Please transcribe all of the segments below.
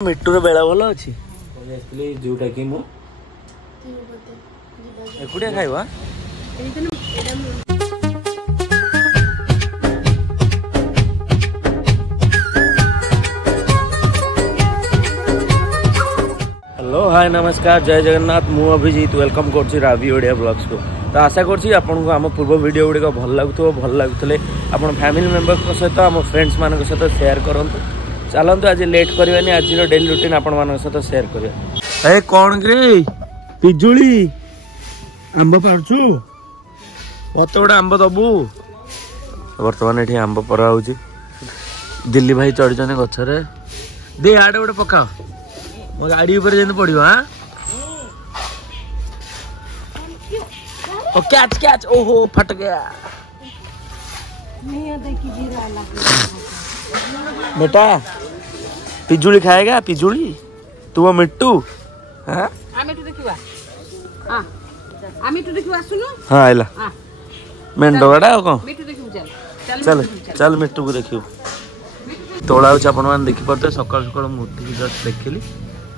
मिट्टूर बेला भल अच्छी जोटा कि एकुटिया खाइबा हेलो हाय नमस्कार जय जगन्नाथ मु अभिजीत वेलकम कर रावी ओडिया ब्लॉग्स को। तो आशा करछि आपन आम पूर्व वीडियो गुड़िक भल लगुव भल लगुले आप फैमिली मेंबर्स सहित आम फ्रेंड्स मान सहित शेयर करंतु। चलतु आज लेट करवानी आज डेली रूटीन आपण मान सहित शेयर करिया। ए कौन रे पिजुली आंब पारछु मत गोटे आंब दबु। बर्तमान ये आंब परा होची दिल्ली भाई चढ़ी गछरे दे आड़े गोटे पका मो गाड़ी ऊपर जेन पड़ियो। हां ओ कैच कैच ओहो फट गया बेटा। पिजुली खाएगा पिजुली तू वो मिट्टू। हां मिट्टू देखिवा हां मिट्टू देखिवा सुनो। हां आइला मेंढोड़ा को मिट्टू देखिउ चल चल मिट्टू को देखिउ तोड़ा हो अपन मान देखि परते सकाळ सकाळ मूर्ति की जस्ट देखिली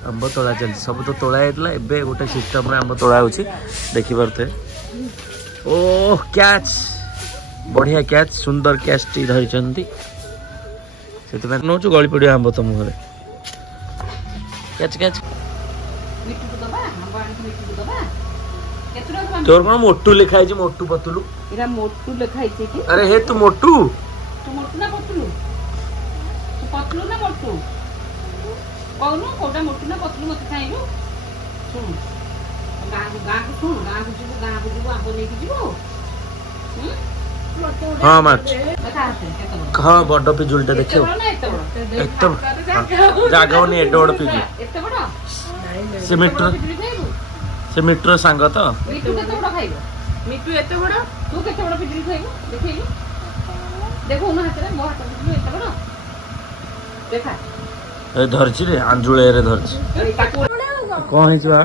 आंब तोड़ा चल सब तो तोड़ा हेतला एबे गोटे सिस्टम रे आंब तोड़ा होची देखि परते। ओ कैच बढ़िया कैच सुंदर कैच टी धरि चंती सेते में नोचु गली पड़ियो आंब तो मुहरे कैच कैच मिट्टू को दबा आंब आनी मिट्टू को दबा केतरो तोर कोन मोटू लिखाई छी मोटू पतलू एरा मोटू लिखाई छी की। अरे हे तू मोटू ना पतलू तू पतलू ना मोटू कौन कोटा मोटू ना पतलू मत खाइबो सुन गाँ को सुन गाँ को जीवो आंब लेके जीवो। हाँ माच हाँ बड़ पिजुलटा देखियो एकदम जागा नहीं एडे बड़ पिजुल से मिट्रो सांग तो मिट्टू केते बड़ खाइबो मिट्टू एते बड़ तू केते बड़ पिजुल खाइबो देखैबो देखो उन हाथ रे मो हाथ पिजुल एते बड़ देखा ए धरछि रे आंजुळे रे धरछि कोन हिचवा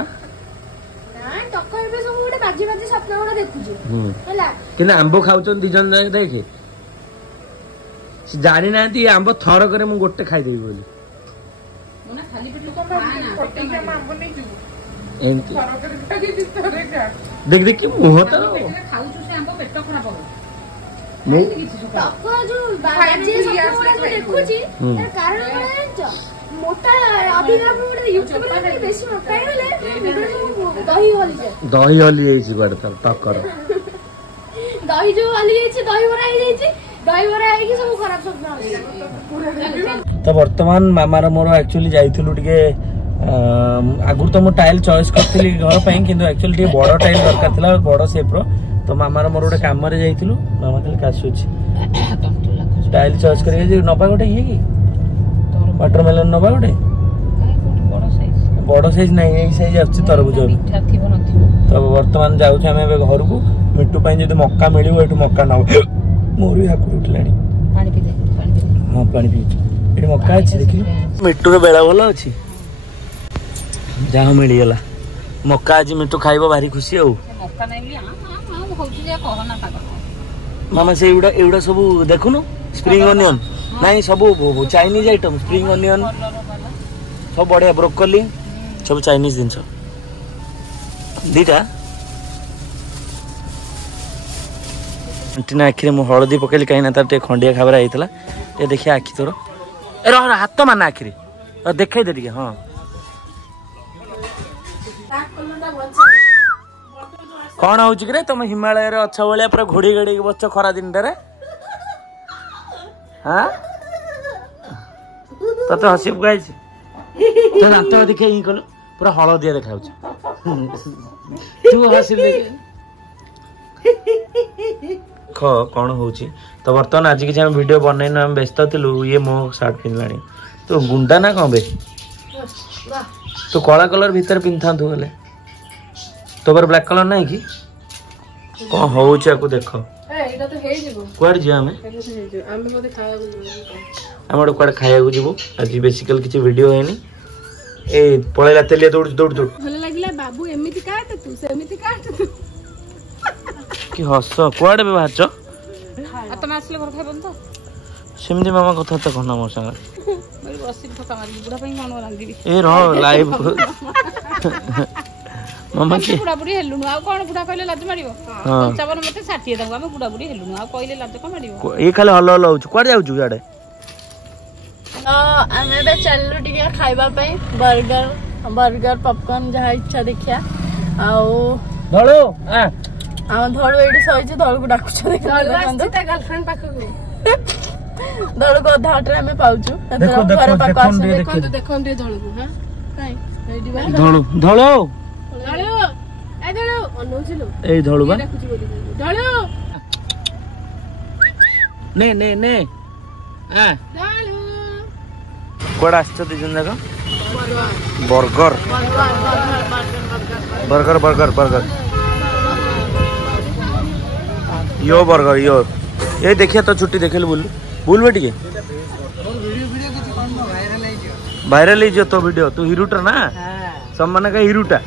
कि आंब खाऊन दी जन देखे जानी ना आंब थर करे मु गोटे खाईदेवी बोली देख देख कि मुह तो दही हली टक्कर दही जो हली दही बरा दही बरा सब खराब सब। तो वर्तमान मामार मोर एक्चुअली जाइथिलु टिके आगुर तो मो टाइल चॉइस करथिली घर पई किंतु एक्चुअली टिके बड़ टाइल दरकार थिला बड़ शेप रो तो मामार मोर गोटे काम रे जाइथिलु मामा खाली कासुची टाइल चॉइस करिए जे नबा गोटे ये की वाटरमेलन नबा गोटे बड़ साइज नहीं यही साइज आछि तरबुज तो वर्तमान जाउ छ हमें घर को मिट्टू पई जदी मक्का मिलियो एठु मक्का ना मोर भी हाकुर उठलानी पानी पी दे। हां पानी पी एठी मक्का अछि देखि मिट्टू रे बेला भलो अछि जाहो मिली गेला मक्का आज मिट्टू खाइबो भारी खुशी हो मक्का नै मिली हां होउछि जे कहना ताका मामा से एउडा सब देखुनु स्प्रिंग अनियन नहीं सब चाइनीज आइटम स्प्रिंग अनियन सब बढ़िया ब्रोकोली सब चाइनीज जिनस दीटा अंटीना आखिरे मु हलदी पकेली कहीं ना तार खंडिया खाबरा आइतला ये देखिए आखि तोर ए रह हाथ माना आखिरे देखाई दे टिके। हां कौन होची रे तुम हिमालय रे अच्छा बलिया पूरा घोड़ी घड़ी बच्च खरा दिन रे। हां तते हसी गाइछ तो दांत देखे ही कल पूरा हलदिया देखा तू हसी कौन होची। तो बर्तमान आज कि वीडियो बनैन हम व्यस्त थिलु ये मो शर्ट पिनलानी तो गुंडा ना कौन बे तो कला कलर भीतर पिंथा तू गले तो पर ब्लैक कलर नहीं कि कौन होची आको देखो एटा तो हे जेबो कुआड जे हमें बोते खाया हमर कुआड खाया को जेबो आज बेसिकल किछि वीडियो हैनी ए पळेला तेलिया दौड़ दौड़ दौड़ भले लागिला बाबू एमिति काट तू सेमिति काट तू कि हस कुआडे बे बाहर छ आ तमे आसले घर खाइबन तो सेमदी मामा कथा त कहना मोर संग बसी ठका मारी बुढ़ा पई कोन रांदी ए रो लाइव मामा के बुढ़ा बुढ़ी हेलु आ कोन बुढ़ा कहले लाज मारियो चावन मते 60 दंगा हम बुढ़ा बुढ़ी हेलु आ कहले लाज को मारियो ए खाली हल्लो हल्लो होछ कोड जाउछु याडे आमे बे चललु टिके खाइबा पे बर्गर पॉपकॉर्न जहा इच्छा देखिया आउ धळो आ हम धळो एडी सहिजे धळो को डाकु छ ता गर्लफ्रेंड पाखो धळो को धाटरे में पाउछु देखो देखो देखो दे धळो को हां काई एडी बा धळो धळो धळो ए धळो अनुजिलो ए धळो बा धळो ने ने ने आ धळो कोड आछत दिजन जाका बर्गर बर्गर बर्गर बर्गर यो बर्गर यो ये देखिए तो छुट्टी देखे बुल बेटी के वायरल ही जो तो वीडियो तू हिरूटा ना सम्मान का हिरूटा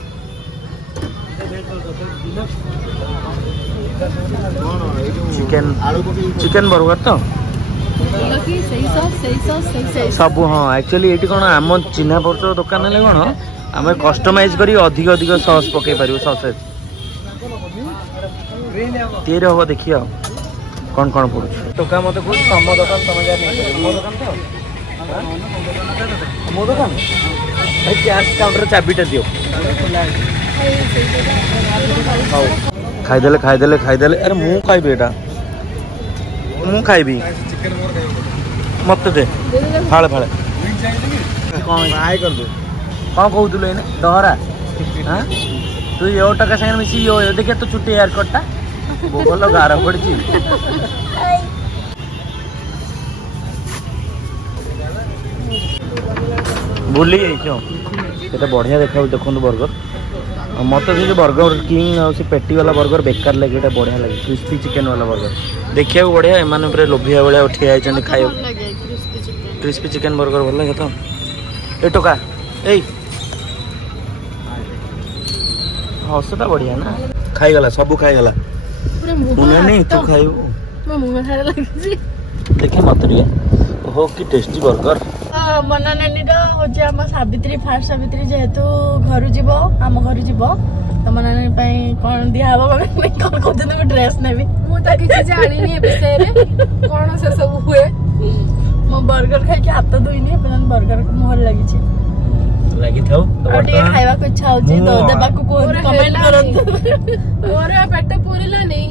चिकन चिकन बर्गर तो सब हाँ एक्चुअली ये कौन आम चिन्ह परिचय दुकान है कौन आम कस्टमाइज करी अधिक अधिक सॉस पकई पार ससेज तेरे हम देखिए कौन कौन पड़ू टोका मत कह तुम दुकान तुम मो दुकान भाई कैश काउंटर चाबीटा दियो खाईदे खाईदे खाईदे अरे मु खाइबी एटा मु खाइबी मत दे फाड़े फाड़े कौन कहूल डहरा हाँ तू यो टका सागर मिसी यो देखिए तो चुट्टी हेयर कटा भल गार पड़ी भूली जाइए बढ़िया देखा देखो बर्गर मत से बर्गर किंग से पेटी वाला बर्गर बेकार लगे बढ़िया लगे क्रिस्पी चिकन वाला बर्गर देखिए बढ़िया एम लोभिया भाया ठिया खाई क्रिस्पी चिकन बर्गर भल लगे तो ए टोका ए हसटा बढ़िया ना खाईगला सब खाईगला नहीं तू खाइबू देखे मत हो कि टेस्टी बर्गर मना नानी हूँ आम सावित्री फास्ट सावित्री जेहेतु घर जीव आम घर जीव तो मना नानी कौन दिहब कौन कहते ड्रेस नेबी मुझे जानी कौन से सब हुए मो बर्गर खाई हाथ धोईनी बर्गर मुहर लगी लगी थाउ खाइबा को इच्छा होची तो देबा को कमेंट करत मोर पेट पूरीला नहीं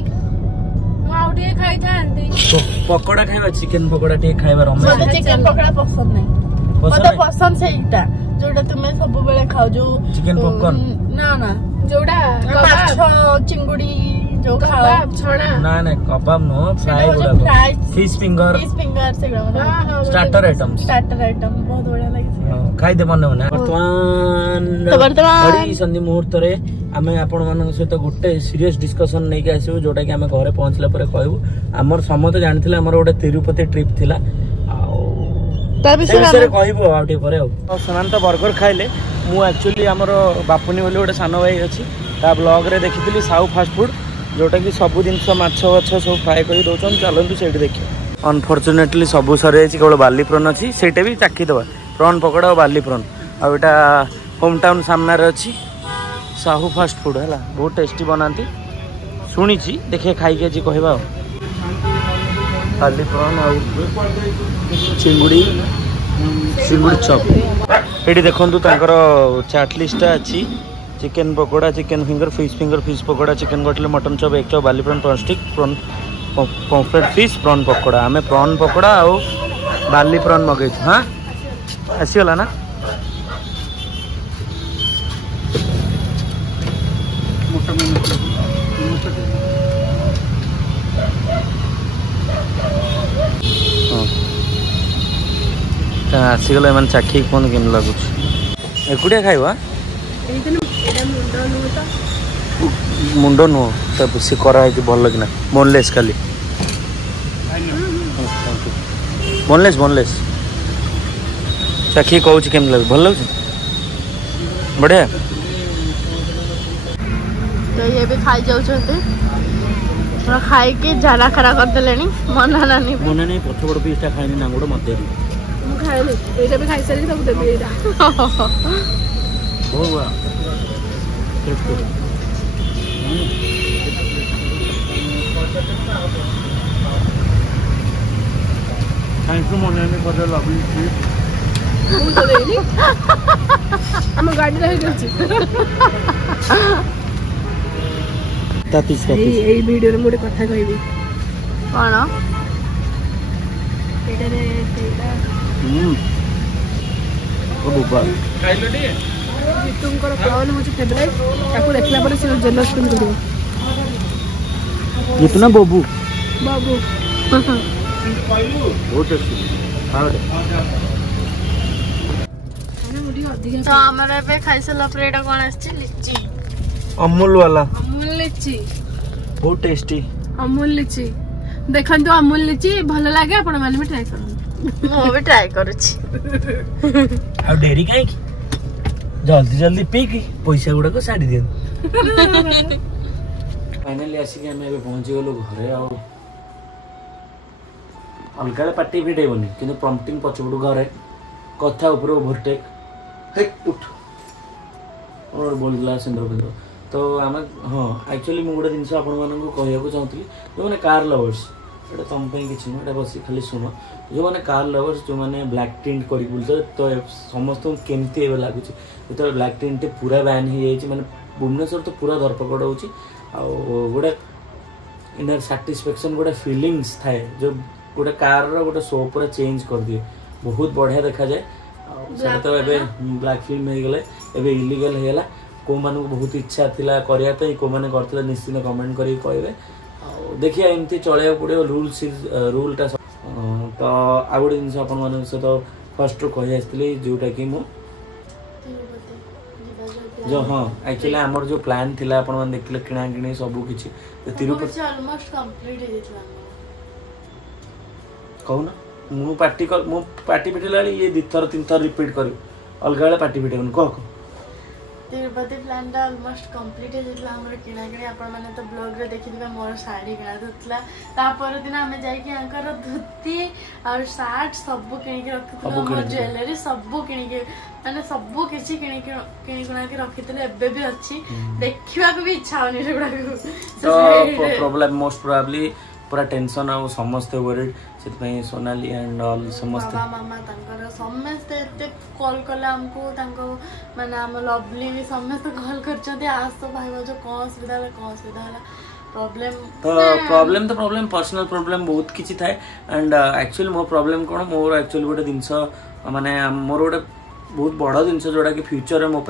आउटे खाई थांती तो पकोड़ा खाइबा चिकन पकोड़ा टे खाइबा रमे मते चिकन पकोड़ा पसंद नहीं मते पसंद सेटा जोटा तुमे सब बेले खाओ जो चिकन पॉपकॉर्न ना ना जोड़ा माछ चिंगुड़ी जो खाओ छणा ना ना कबाब नो फ्राई गुडा फिश फिंगर से स्टार्टर आइटम बहुत बढ़िया लगी खाई दे मन होना वर्तमान संधि मुहूर्त रे आमे आपण मानक सहित गोटे सीरियस डिस्कशन नहीं के आसीबो जोटा कि आमे घरे पहुंचला परे कहबो हमर समते जानिथिले हमर गोटे तिरुपति ट्रिप थिला आ विषय कहबो आउटे परे आ समान तो बर्गर खाइले मु एक्चुअली हमर बापुनी बोली गोटे सान भाई अछि ता ब्लॉग रे देखिथिली साउ फास्ट फूड जोटा कि सब जिनस माछ वाछ सब फ्राई कर दौन चलतु से देखिए अनफॉर्चुनेटली सब सर केवल बाली प्रॉन अच्छी से भी चाखी दवा प्रॉन पकोड़ा और बाली प्रॉन आटा होम टाउन सामने अच्छी साहू फास्ट फूड है बहुत टेस्टी बनाती शुणी देखिए खाई आज कहवा बाली प्रॉन आ चिंगुड़ी चप ये देखो चाट लिस्ट अच्छी chicken pakora chicken finger fish pakora chicken cutlet mutton chop एक चप बाली prawn prawn stick prawn pomfret fish prawn pakora आमे प्रॉन पकोड़ा और बाली प्रॉन मगै हाँ आसीगला ना आसीगला मैंने चाखी कौन केम लगुच एकुटिया खाइबा मुंड नुह तब सी कराई भल लगे बोनलेस खाली बोनलेस चाखी कहूँ केम लगे भल लगे बढ़िया तो ये भी खाई जाऊँ खाई झाड़ा खरा करदे मना नानी मना नहीं पछ बड़ पीसटा खाई ना गोड़ मत ଖାଏନି ଏଇଟା ବି ଖାଇସାରିକି ତାକୁ ଦେବି ଏଇଟା ବହୁତ ବଢ଼ିଆ थैंक यू मनाने फॉर द लवली ट्रिप ମୁଁ ତ ଦେଇନି ଆମ ଗାଡି ରହିଯାଉଛି ଏଇ ଭିଡିଓରେ ମୁଁ ଗୋଟେ କଥା କହିବି କଣ ଏଇଟାରେ ସେଇଟା ଜିତୁଙ୍କର ପ୍ଲାନ୍ ହେଉଛି ଫେଭରାଇଟ୍ ତାକୁ ଦେଖିଲା ପରେ ସେ ଜେଲସ୍ ଫିଲ୍ କରିବ ଜିତୁ ନା ବବୁ ବାବୁ ବହୁତ तो हमारे पे खाइसला पर एटा कोन आछि लिची अमूल वाला अमूल लिची बहुत टेस्टी अमूल लिची देखंतु अमूल लिची भलो लागे आपण माने भी ट्राई करू मो भी ट्राई करू छी आ डेरी काई जल्दी जल्दी पी की पैसा गुडा को साडी दे फाइनली आसी के हमें पहुंच गेलो घरे आ अलगा पार्टी भिडे बनी किंतु प्रॉम्प्टिंग पछबडू घरे कथा ऊपर ओवरटेक हे उठ और बोलला सिंदर तो आम हाँ एक्चुअली मुझे गोटे जिनस आपण मानक कहूँ चाहूँगी जो मैंने कार लवर्स ये तुम किसी ना बस खाली शुण जो मैंने कार लवर्स जो मैंने ब्लैक टिंट कर तो समस्त केमती लगुच जो ब्लैक टिंट पूरा बैन हो जाए मैंने भुवनेश्वर तो पूरा धरपकड़ हो गोटे इनर साटिस्फैक्शन गोटे फीलिंग्स थाए जो गोटे कार रोटे शो पूरा चेंज कर दिए बहुत बढ़िया देखा जाए तो एबे ब्लैक फिल्म हो गले एबे इलीगल हो गला को मानू बहुत इच्छा थिला करिया तो को माने करथिला निश्चित कमेंट करी कहबे देखिए एमती चले पड़े रूलटा तो आ गोटे जिन अपन मान सहित फर्स्ट रू कही आसती जोटा कि मु जो हाँ एक्चुअली आमर जो प्लान थिला अपन मान देखले किणा किणी सब किछि तिरुपति ऑलमोस्ट कंप्लीट हो जेतला कहूना मु पार्टी पिटेला ये 2 थर 3 थर रिपीट कर अलग बेले पार्टी पिटेबन कह तिरुपति प्लान टा ऑलमोस्ट कंप्लीट हो जेतला हमर किना किणी आपण माने तो ब्लॉग रे देखिदिबा मोर साड़ी किना दतला ता पर दिन हमें जाई कि अंकर धोती और शर्ट सब किणी के रखितला मोर ज्वेलरी सब किणी के माने सब किछि किणी गुणा के रखितले एबे भी अछि देखिबा को भी इच्छा होनी सेगुडा को तो प्रॉब्लम मोस्ट प्रोबेबली पूरा टेंशन आ समस्त वरीड से सोनाली एंड ऑल समस्त बाबा मामा तंकर समस्त एते कॉल कला हमको तंको माने हम लवली भी समस्त कॉल करछते आस तो भाई जो कोन सुविधा प्रॉब्लम पर्सनल प्रॉब्लम बहुत किछि थाए एंड एक्चुअली मो प्रॉब्लम कोन मोर एक्चुअली गोटे जिंस माने मोर गोटे बहुत बड़ जिनस जोड़ा कि फ्यूचर में मो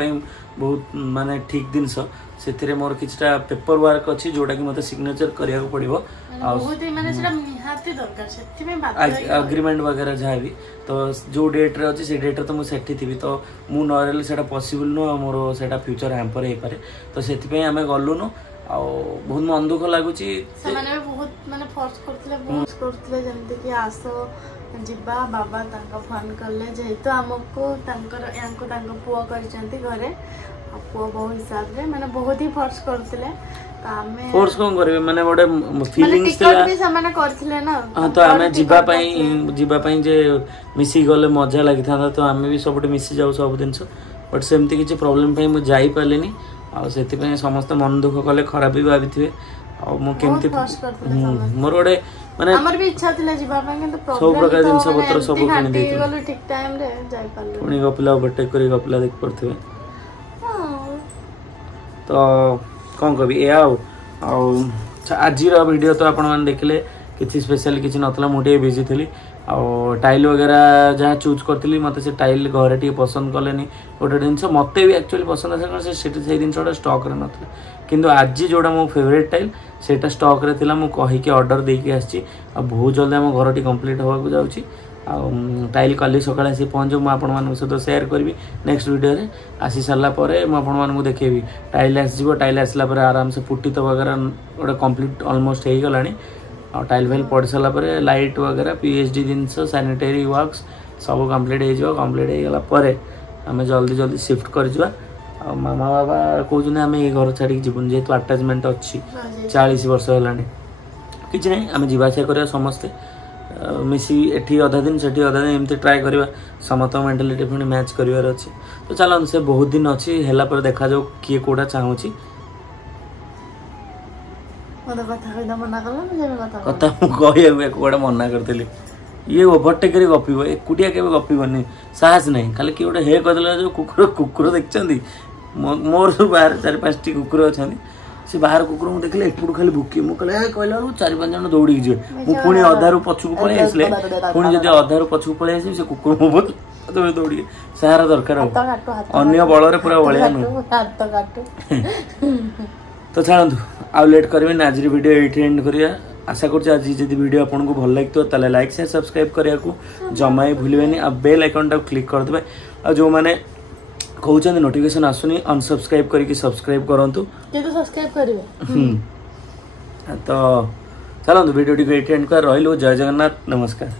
बहुत माने ठीक जिनस से मोर किछटा पेपर वर्क अच्छी जोटा कि मते सिग्नेचर करिया को पड़िबो बहुत ही माने सेटा निहाती दरकार सेति में बात एग्रीमेंट वगैरह जहाँ भी तो जो डेट रे अच्छी से डेट रे तो मु सेठी थी तो मु नरेल सेटा पॉसिबल नो मोर सेटा फ्यूचर हैम्पर हे पारे तो सेति पे हमें गल्लु नो आ बहुत मन दुख लागुची से माने बहुत माने फोर्स करथले जेंते कि आसो जिबा बाबा तांका फोन करले जेहेतु हमको तांकर यांको तांको पुओ करचंती घरे पुओ बहु हिसाब रे माने बहुत ही फोर्स करथले तो हमें फोर्स कोन करबे माने बडे फीलिंग्स टिकट भी सामाने करथले ना हां तो हमें जिबा पई जे मिसी गले मजा लागि था तो हमें भी सबटे मिसी जाऊ सब दिनस बट सेमती किछि प्रॉब्लम पई मु जाई पालेनी आ सेति पई समस्त मन दुख कले खराब भी भाबिथिबे आ मु केमती मोर गोटे माने हमर भी इच्छा थिला जिबा पई किंतु प्रॉब्लम सब प्रकार जिंस पत्र सब किनि देथि गलो ठीक टाइम रे जाई पाले पुनी गपिला ओवरटेक करी गपिला देख पड़थिबे तो कौन कभी ए आज वीडियो तो आपण मैंने देखले किसी स्पेशल किसी नतला मुझे बिजी थी टाइल वगैरह जहाँ चूज करी मत से टाइल घरे टी पसंद कले गोटे जिन मत भी एक्चुअली पसंद आसे से जिनसा स्टक ना किंतु आज जोड़ा मो फेवरेट टाइल सेटा स्टक रे थिला मु कहि के ऑर्डर दे के आछि आ बहुत जल्दी हम घर टी कंप्लीट होवा को जाउछि आ टाइल कल सकाଳେ आसी पहुँचो मुझे आपण मान सहित सेयार करी नेक्स्ट वीडियो रे आसी सारा मुझे आपण मान देखेबी टाइल आसो टाइल आसला आराम से पुटी तो वगैरह गोटे कंप्लीट ऑलमोस्ट हो गलानी आ टाइल फाइल पड़ सारा लाइट वगैरह पीएचडी जिनस सैनिटरी वर्क्स सब कंप्लीट हो गला आम जल्दी जल्दी शिफ्ट कर मामा बाबा कहते आम ये घर छाड़ी जीवन जेहेतु अटाचमेंट अच्छी 40 वर्ष है कि आम जावासा करा समस्ते मिसी एठी अधा दिन सेठी अधा दिन एमती ट्राए करवा समस्त मेंटालिटी पुणी मैच करार अच्छे तो चलो से बहुत दिन अच्छी है देखा जाऊ किए कोटा चाहूँगी कथा कहूँ मना करी ये ओभरटेक गपिब एकुटिया के गपिबनी साहस नहीं खाली किए गोटे हे कहला जो कुकुर कुकुर देखते मोर सब बाहर 4-5 कुकुर अच्छा से बाहर कुकुर मुझे देखले एपटू खाली भुकी मुझे कहला 4-5 जन दौड़ी जी पुणी अधारू पछक पलि आसले पुणी जब अधारू पछक पलि आस कुकुर मो दौड़ी सहारा दरकार अन्य बल पूरा बलिया तो छाड़ू आउ लेट करें आज वीडियो ये एंड करिया आशा कर आज जब वीडियो आपको भल लगे तो लाइक शेयर सब्सक्राइब करने को जमा ही भूलें आ बेल आइकन टाक क्लिक करदे आ जो मैंने कहते नोटिफिकेशन आसुनी अनसब्सक्राइब करके सब्सक्राइब करूँ तो चलो वीडियो टी एंड कर रही जय जगन्नाथ नमस्कार।